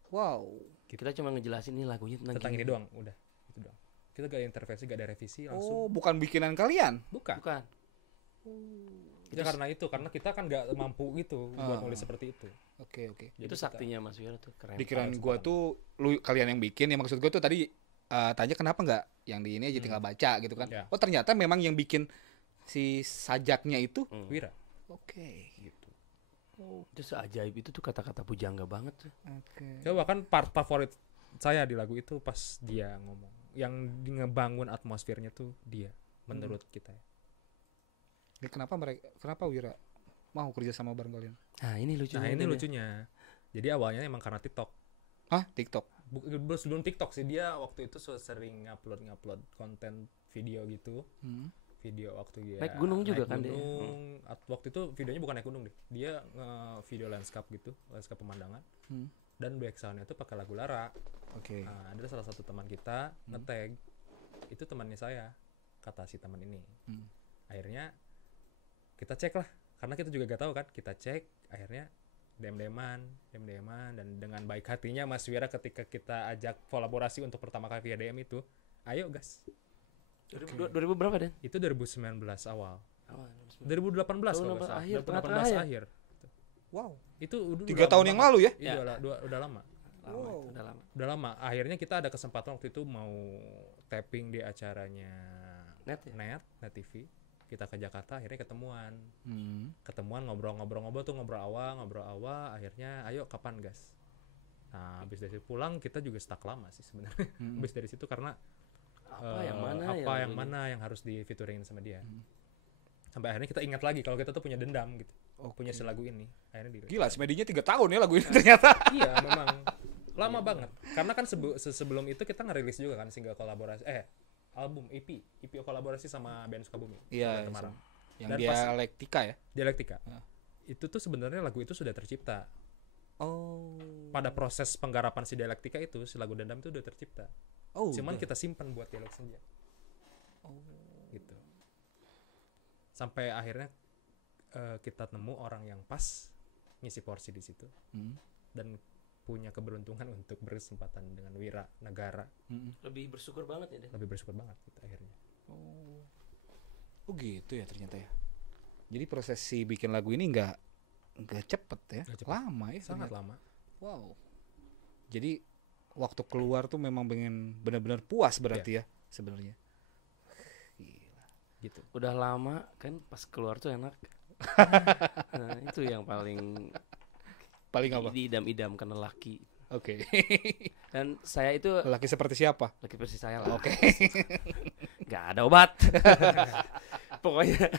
Wow. Kita cuma ngejelasin ini lagunya Tentang ini doang, udah. Itu doang. Kita gak ada intervensi, gak ada revisi, Oh, langsung. bukan bikinan kalian. Bukan. Bukan. Ya karena kita kan nggak mampu gitu buat nulis seperti itu. Oke. Itu saktinya Mas Wira tuh keren. Pikiran gua tuh kalian yang bikin ya, maksud gua tuh tadi tanya kenapa nggak yang di ini aja tinggal baca gitu kan. Ya. Oh ternyata memang yang bikin si sajaknya itu Wira. Oke. Gitu. Itu seajaib itu tuh kata-kata pujangga banget tuh. Oke. Ya bahkan part favorit saya di lagu itu pas dia ngomong, yang ngebangun atmosfernya tuh dia menurut kita. Ya, kenapa Wira mau kerja sama bareng kalian? Nah ini lucunya. Nah ini Dan ya. lucunya. Jadi awalnya emang karena TikTok. Hah, TikTok? Sebelum TikTok sih, dia waktu itu sering ngupload konten video gitu. Video waktu dia Naik gunung juga kan dia. Waktu itu videonya bukan naik gunung deh. Dia video landscape gitu, landscape pemandangan. Dan backsoundnya tuh pakai lagu Lara. Oke. Nah, ada salah satu teman kita nge-tag. Itu temannya saya, kata si teman ini. Akhirnya kita cek lah, karena kita juga gak tahu kan. Kita cek, akhirnya DM-DMan, dan dengan baik hatinya Mas Wira ketika kita ajak kolaborasi untuk pertama kali via DM itu, ayo gas. 2000 berapa Dan? Itu 2019 awal. 2018 kalau nggak salah. Akhir, 2018 akhir. Wow. Itu udah 3 tahun yang lalu ya? Iya, udah lama. Udah lama. Akhirnya kita ada kesempatan waktu itu mau tapping di acaranya Net TV. Kita ke Jakarta, akhirnya ketemuan ngobrol-ngobrol tuh, ngobrol awal, akhirnya ayo kapan gas. Nah, habis dari situ pulang kita juga stuck lama sih sebenarnya. Habis dari situ karena yang mana yang harus di featuringin sama dia. Sampai akhirnya kita ingat lagi kalau kita tuh punya dendam gitu. Punya si lagu ini. Akhirnya Gila, semedinya 3 tahun ya lagu ini ternyata. Iya, memang lama banget. Karena kan sebelum itu kita ngerilis juga kan single kolaborasi album EP kolaborasi sama band Sukabumi. Iya, Temarang. Yang Dan Dialektika ya. Dialektika. Itu tuh sebenarnya lagu itu sudah tercipta. Oh. Pada proses penggarapan si Dialektika itu, si lagu Dendam itu udah tercipta. Cuman kita simpan buat Dialog Senja. Gitu. Sampai akhirnya kita nemu orang yang pas ngisi porsi di situ. Dan punya keberuntungan untuk bersempatan dengan Wira Negara. Lebih bersyukur banget ya Dan. Lebih bersyukur banget gitu akhirnya. Oh gitu ya ternyata ya. Jadi proses si bikin lagu ini nggak cepet ya, lama ya. Sangat ternyata. lama. Wow. Jadi waktu keluar tuh memang benar-benar puas berarti ya sebenarnya. Gila. Gitu. Udah lama kan pas keluar tuh enak. Nah, itu yang paling apa? diidam-idamkan lelaki. Oke. Dan saya itu Laki seperti siapa? laki versi saya lah. Oke. Nggak ada obat. Pokoknya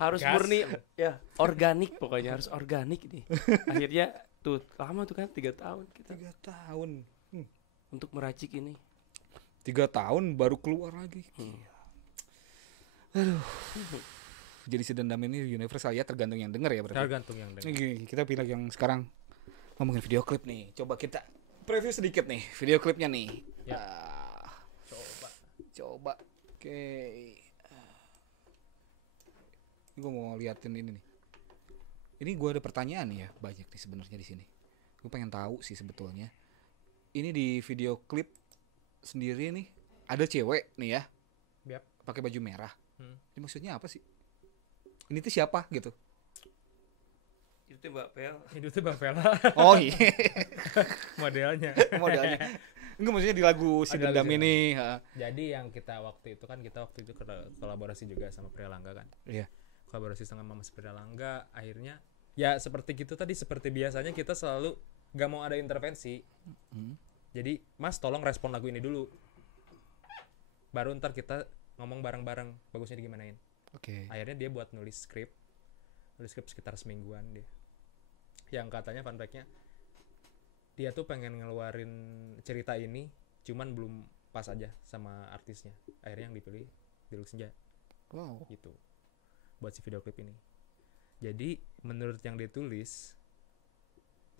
harus Gas. murni ya, organik, pokoknya harus organik nih. Akhirnya tuh lama tuh kan 3 tahun kita 3 tahun. untuk meracik ini. 3 tahun baru keluar lagi. Aduh. Jadi si Dendam ini universal ya, tergantung yang denger ya berarti. Tergantung yang dengar. Ini kita pilih yang sekarang ngomongin video klip nih. Coba kita preview sedikit nih video klipnya nih. Ya. Coba. Oke. Ini gue mau liatin ini nih. Ini gue ada pertanyaan nih ya, banyak nih sebenarnya di sini. Gue pengen tahu sih sebetulnya. Ini di video klip sendiri nih ada cewek nih ya. Yap. Pakai baju merah. Ini maksudnya apa sih? Ini tuh siapa gitu? Itu Mbak Pel. Itu tuh Mbak Vela. Oh iya. Modelnya. Modalnya. Enggak, maksudnya di lagu si Ada Dendam lagu ini. Jadi yang kita waktu itu kolaborasi juga sama Pria Langga kan. Iya. Kolaborasi sama Mas Pria Langga, akhirnya ya seperti gitu tadi, seperti biasanya kita selalu gak mau ada intervensi. Jadi Mas tolong respon lagu ini dulu, baru ntar kita ngomong bareng-bareng bagusnya digimanain. Oke. Akhirnya dia buat nulis skrip sekitar semingguan dia. Yang katanya fun fact-nya, dia tuh pengen ngeluarin cerita ini, cuman belum pas aja sama artisnya. Akhirnya yang dipilih Dialog Senja. Wow. Gitu. Buat si video klip ini. Jadi menurut yang ditulis,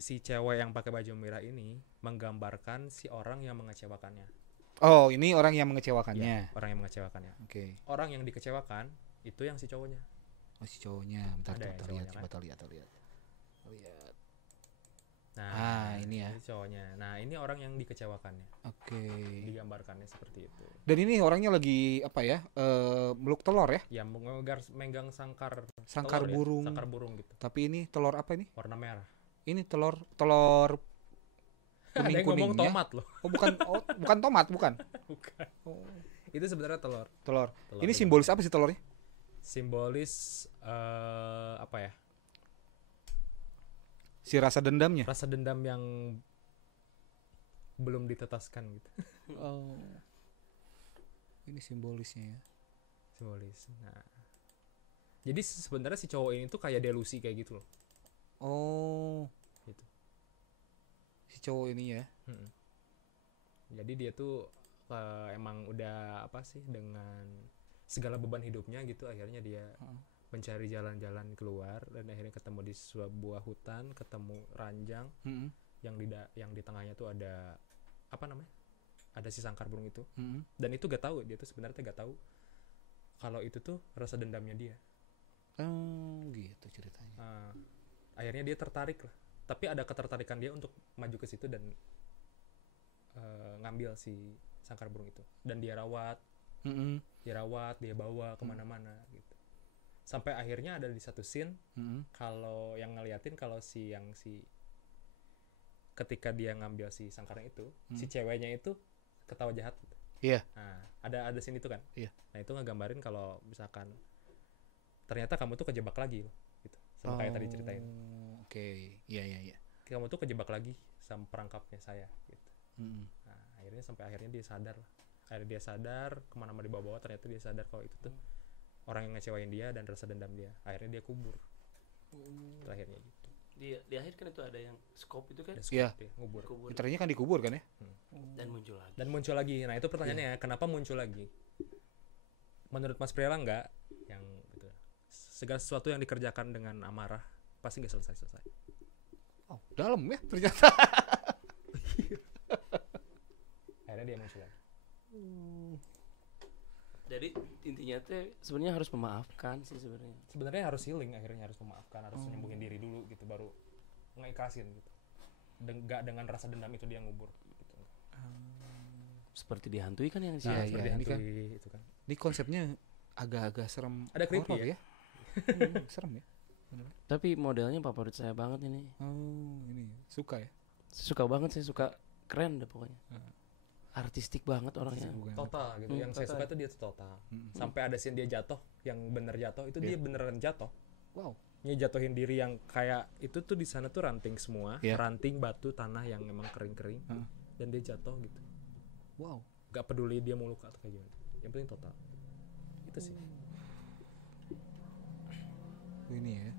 si cewek yang pakai baju merah ini menggambarkan si orang yang mengecewakannya. Oh, ini orang yang mengecewakannya. Ya, orang yang mengecewakannya. Oke. Orang yang dikecewakan itu yang si cowoknya. Oh, si cowoknya. Bentar, Ada yang kita lihat, cowoknya, coba kan? kita lihat. Lihat. Nah, ini ya. ini cowoknya. Nah, ini orang yang dikecewakannya. Oke. Digambarkannya seperti itu. Dan ini orangnya lagi apa ya? Meluk telur ya? Ya megang sangkar Sangkar telur burung. ya, sangkar burung gitu. Tapi ini telur apa ini? Warna merah. Ini telur Ada yang ngomong kuning-kuningnya. tomat loh. Oh, bukan tomat, bukan. Bukan. Oh, Itu sebenarnya telur. telur. Telur Ini itu. simbolis apa sih telurnya? Simbolis apa ya? Si rasa dendamnya. Rasa dendam yang belum ditetaskan gitu. Oh. Ini simbolisnya ya. Simbolis. Nah. Jadi sebenarnya si cowok ini tuh kayak delusi kayak gitu loh. Oh. Gitu. Si cowok ini ya. Jadi dia tuh emang udah apa sih dengan segala beban hidupnya gitu, akhirnya dia mencari jalan-jalan keluar dan akhirnya ketemu di sebuah hutan, ketemu ranjang yang di tengahnya tuh ada apa namanya? Ada si sangkar burung itu. Dan itu gak tahu, dia tuh sebenarnya gak tahu kalau itu tuh rasa dendamnya dia. Oh, gitu ceritanya. Akhirnya dia tertarik lah. Tapi ada ketertarikan dia untuk maju ke situ dan ngambil si sangkar burung itu. Dan dia rawat, dia bawa kemana-mana gitu. Sampai akhirnya ada di satu scene kalau yang ngeliatin kalau si ketika dia ngambil si sangkarnya itu, si ceweknya itu ketawa jahat gitu. Iya. Nah, ada scene itu kan. Iya. Nah, itu ngegambarin kalau misalkan ternyata kamu tuh kejebak lagi loh gitu. Sama kayak tadi ceritain. Oke. Iya. Kamu tuh kejebak lagi sama perangkapnya saya gitu. Nah, akhirnya dia sadar lah. Akhirnya dia sadar, kemana-mana dibawa-bawa, ternyata dia sadar kalau itu tuh orang yang ngecewain dia dan rasa dendam dia. Akhirnya dia kubur. Terakhirnya gitu. Di akhir kan itu ada yang scope itu kan. Iya. Dia ngubur. Ternyata kan dikubur kan ya? Dan muncul lagi. Dan muncul lagi. Nah, itu pertanyaannya, kenapa muncul lagi? Menurut Mas Priela enggak yang gitu. Segala sesuatu yang dikerjakan dengan amarah pasti enggak selesai-selesai. Oh, dalam ya ternyata. Akhirnya dia muncul lagi. Jadi intinya tuh sebenarnya harus memaafkan sih sebenarnya. Sebenarnya harus healing, akhirnya harus memaafkan, harus nyembuhin diri dulu gitu, baru ngikhlasin gitu. Enggak dengan rasa dendam itu dia ngubur gitu. Seperti dihantui kan yang sih. Iya, Seperti ini kan. hantui itu kan. Ini konsepnya agak-agak serem. Ada creepy horror ya? Serem ya. Tapi modelnya favorit saya banget ini. Oh, ini suka ya. Suka banget, saya suka, keren deh pokoknya. Artistik banget orangnya. Total gitu. Yang saya total. suka tuh dia tuh total. Sampai ada scene dia jatuh, yang bener jatuh itu dia beneran jatuh. Wow. Dia jatuhin diri yang kayak itu tuh di sana tuh ranting semua, ranting, batu, tanah yang emang kering-kering. Dan dia jatuh gitu. Wow. Gak peduli dia mau luka atau kayak gimana. Yang penting total. Itu sih. Ini ya.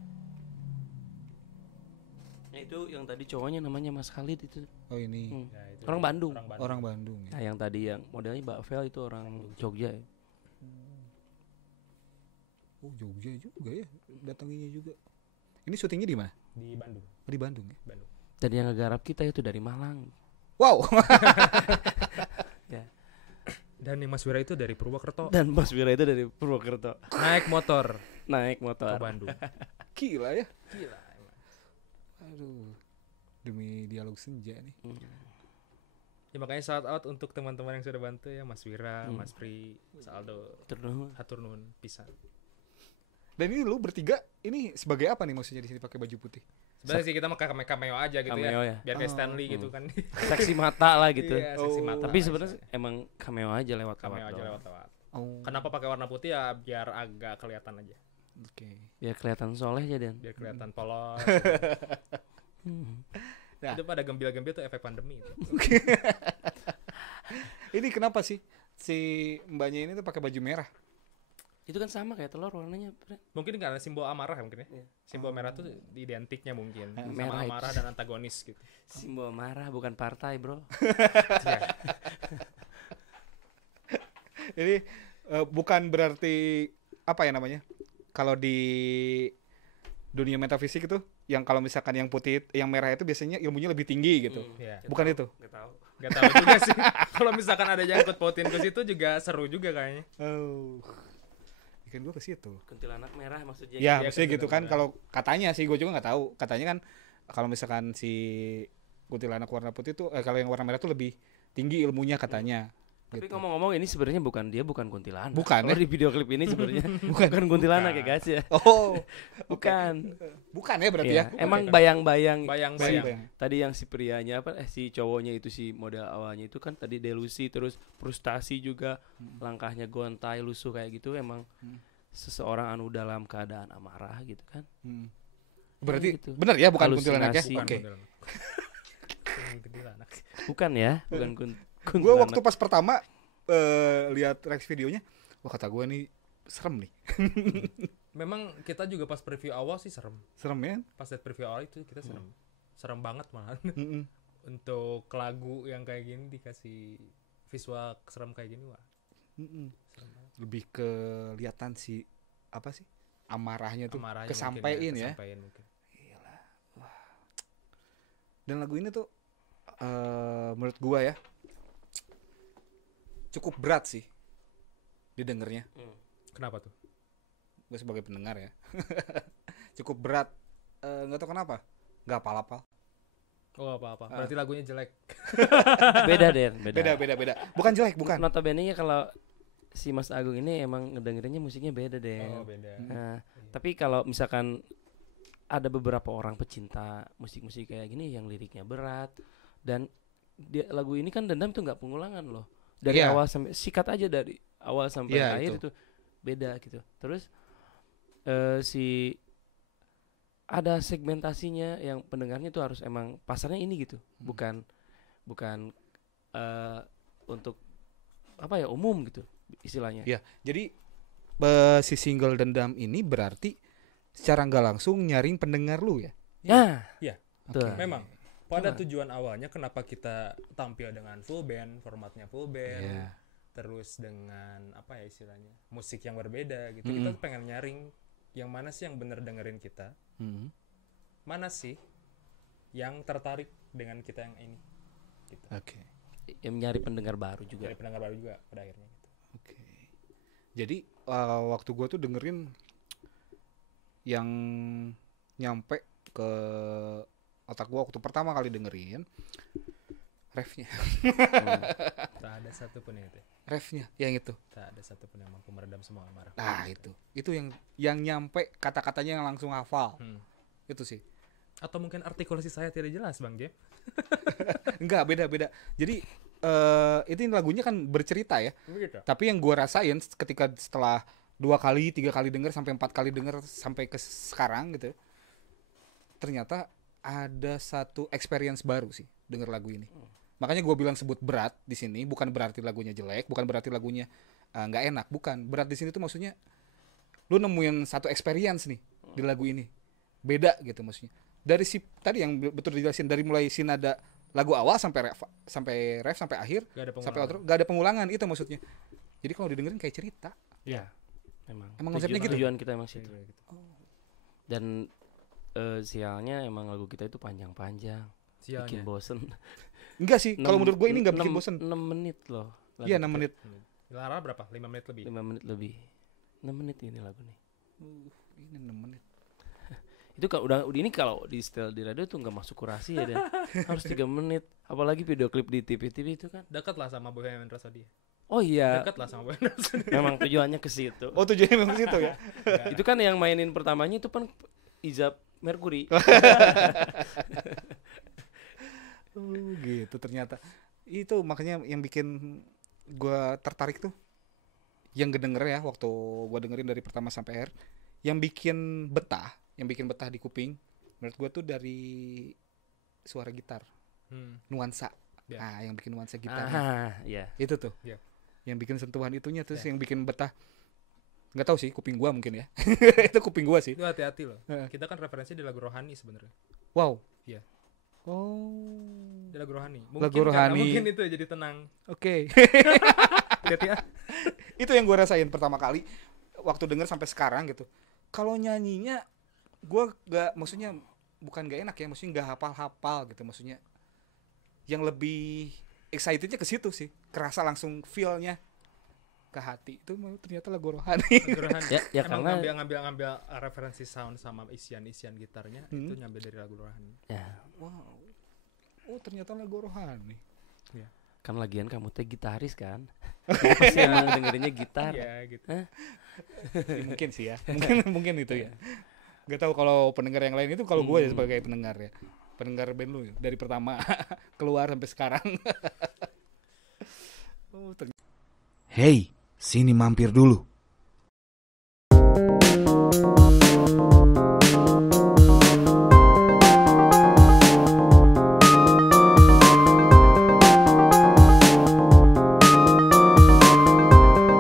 Nah, itu yang tadi cowoknya namanya Mas Khalid itu. Oh, ini. Ya, itu Orang Bandung. Orang Bandung ya. Nah, yang tadi yang modelnya Mbak Vel itu orang Jogja ya. Oh, Jogja juga ya. Datanginya juga. Ini syutingnya di mana? Di Bandung. Oh, di Bandung ya. Bandung. Dan yang ngegarap kita itu dari Malang. Wow. Ya. Dan nih Mas Wira itu dari Purwokerto. Dan Mas Wira itu dari Purwokerto. Naik motor Naik ke motor. Bandung. Gila ya. Gila emang. Aduh. Demi dialog senja nih. Ya makanya shout out untuk teman-teman yang sudah bantu ya, Mas Wira, Mas Pri, Mas Aldo. Hatur nuhun pisan. Dan ini lu bertiga ini sebagai apa nih maksudnya di sini pakai baju putih? Sebenarnya sih kita mah cameo aja gitu Cameo ya. ya. Biar kayak Stanley gitu kan. Seksi mata lah gitu. Iya, seksi mata. Tapi sebenarnya emang cameo aja lewat cameo aja doang. lewat-lewat. Oh. Kenapa pakai warna putih ya biar agak kelihatan aja. Oke. Biar kelihatan soleh aja Dan. Biar kelihatan polos. Nah. Itu pada gembil-gembil tuh efek pandemi itu. Ini kenapa sih si mbaknya ini tuh pakai baju merah? Itu kan sama kayak telur warnanya. Mungkin karena simbol amarah mungkin ya. Iya. Simbol merah tuh identiknya mungkin sama Merah itu. amarah dan antagonis gitu. Simbol marah bukan partai, Bro. Iya. Ini bukan berarti apa ya namanya? Kalau di dunia metafisik itu yang kalau misalkan yang putih, yang merah itu biasanya ilmunya lebih tinggi gitu. Iya. Bukan itu. Enggak tahu. Gak tahu juga sih. Kalau misalkan ada jangkut pautin ke situ juga seru juga kayaknya. Oh. Ikan gua ke situ. Kuntilanak merah maksudnya. Ya, Iya, maksudnya kan gitu kan benar-benar. kalau katanya sih gue juga nggak tahu. Katanya kan kalau misalkan si kuntilanak warna putih tuh kalau yang warna merah tuh lebih tinggi ilmunya katanya. Tapi Gitu. ngomong-ngomong ini sebenarnya bukan kuntilanak. Bukan, Kalau ya? di video klip ini sebenarnya bukan kuntilanak ya guys ya. Oh, Bukan. bukan ya berarti Iya, ya? emang bayang-bayang Bayang-bayang. tadi yang si prianya si cowoknya itu si model awalnya itu kan tadi delusi terus frustasi juga langkahnya gontai lusuh kayak gitu emang seseorang anu dalam keadaan amarah gitu kan. Berarti gitu. benar ya bukan kuntilanak ya? Halusinasi. Oke. Bukan ya, bukan Gue kuntilanak. waktu pas pertama lihat reaksi videonya, wah kata gue nih serem nih. Memang kita juga pas preview awal sih serem. Serem ya? Pas lihat preview awal itu kita serem. Serem banget malah. Mm-mm. Untuk lagu yang kayak gini dikasih visual serem kayak gini wah. Mm-mm. Serem banget. Lebih kelihatan si apa sih amarahnya tuh Amarahnya kesampein mungkin ya. kesampein mungkin. Dan lagu ini tuh menurut gua ya cukup berat sih didengarnya. Kenapa tuh? Gue sebagai pendengar ya cukup berat. Nggak tahu kenapa, nggak apal-apal. Oh apa-apa. Berarti lagunya jelek. Beda deh, Beda. Bukan jelek, bukan. Notabene-nya kalau si Mas Agung ini emang ngedengerinnya musiknya beda deh. Oh beda. Nah, tapi kalau misalkan ada beberapa orang pecinta musik-musik kayak gini yang liriknya berat dan lagu ini kan Dendam tuh nggak pengulangan loh. Dari Iya. awal sampai sikat aja dari awal sampai Iya, akhir itu beda gitu. Terus si ada segmentasinya yang pendengarnya tuh harus emang pasarnya ini gitu. Bukan untuk apa ya umum gitu istilahnya. Iya, jadi si single Dendam ini berarti secara nggak langsung nyaring pendengar lu ya. Nah, Iya. betul. Memang pada tujuan awalnya kenapa kita tampil dengan full band, formatnya full band, Iya. terus dengan apa ya istilahnya musik yang berbeda gitu. Kita tuh pengen nyaring yang mana sih yang bener dengerin kita, mana sih yang tertarik dengan kita yang ini. Gitu. Oke. Yang nyari pendengar baru juga. Dari pendengar baru juga pada akhirnya. Gitu. Oke. Jadi waktu gua tuh dengerin yang nyampe ke otak gua waktu pertama kali dengerin refnya. Tak ada satupun yang itu. Refnya yang itu. Tak ada satupun yang mampu meredam semua amarah. Nah, itu yang nyampe kata-katanya yang langsung hafal. Itu sih. Atau mungkin artikulasi saya tidak jelas, Bang Jeff. Enggak, beda. Jadi itu lagunya kan bercerita ya. Begitu. Tapi yang gua rasain ketika setelah 2 kali, 3 kali denger sampai 4 kali denger sampai ke sekarang gitu. Ternyata ada satu experience baru sih denger lagu ini. Makanya gue bilang sebut berat di sini bukan berarti lagunya jelek, bukan berarti lagunya nggak enak, bukan. Berat di sini tuh maksudnya lu nemuin satu experience nih di lagu ini. Beda gitu maksudnya. Dari si tadi yang betul dijelasin dari mulai si nada lagu awal sampai ref sampai akhir Gak ada sampai pengulangan. outro gak ada pengulangan itu maksudnya. Jadi kalau didengerin kayak cerita. Iya. Emang konsepnya gitu? Tujuan kita emang situ. Kayak gitu. Dan sialnya emang lagu kita itu panjang-panjang. Sialnya. Bikin bosen. Enggak sih, kalau menurut gue ini enggak bikin bosen. 6 menit loh. lagu Iya, kita. 6 menit. Lara berapa? 5 menit lebih. 5 menit lebih. 6 menit ini lagu nih. Ini 6 menit. Itu kalau udah ini kalau di setel di radio tuh nggak masuk kurasi ya dan harus 3 menit. Apalagi video klip di TV-TV itu kan. Dekat lah sama Bohemian Rhapsody. Oh iya. Dekat lah sama Bohemian Rhapsody. Memang tujuannya ke situ. Oh, tujuannya memang situ ya. Itu kan yang mainin pertamanya itu kan Izab Mercury. Gitu ternyata. Itu makanya yang bikin gua tertarik tuh yang kedenger ya waktu gua dengerin dari pertama sampai akhir, yang bikin betah di kuping menurut gua tuh dari suara gitar, nuansa. Ya. Nah, yang bikin nuansa gitar. Iya. Itu tuh. Ya. Yang bikin sentuhan itunya terus Ya. yang bikin betah. Nggak tahu sih kuping gua mungkin ya. Itu kuping gua sih. Itu hati-hati loh. Heeh. Kita kan referensi di lagu rohani sebenarnya. Wow. Iya. Oh. Di lagu rohani. Lagu karena rohani. mungkin itu jadi tenang. Oke. Lihat ya. Itu yang gue rasain pertama kali waktu denger sampai sekarang gitu. Kalau nyanyinya gue maksudnya bukan gak enak ya, maksudnya gak hafal-hafal gitu, maksudnya yang lebih excitednya ke situ sih, kerasa langsung feel-nya ke hati itu ternyata lagu rohani. Ya Emang karena ngambil referensi sound sama isian gitarnya itu nyambil dari lagu rohani. ya Wow. Oh ternyata lagu rohani. kan lagian kamu teh gitaris kan. Pasti emang dengerinnya gitar. Iya gitu. Mungkin sih ya. Mungkin itu ya. Gak tahu kalau pendengar yang lain itu, kalau gue ya sebagai pendengar ya. Pendengar band lu ya, dari pertama keluar sampai sekarang. Hei, sini mampir dulu.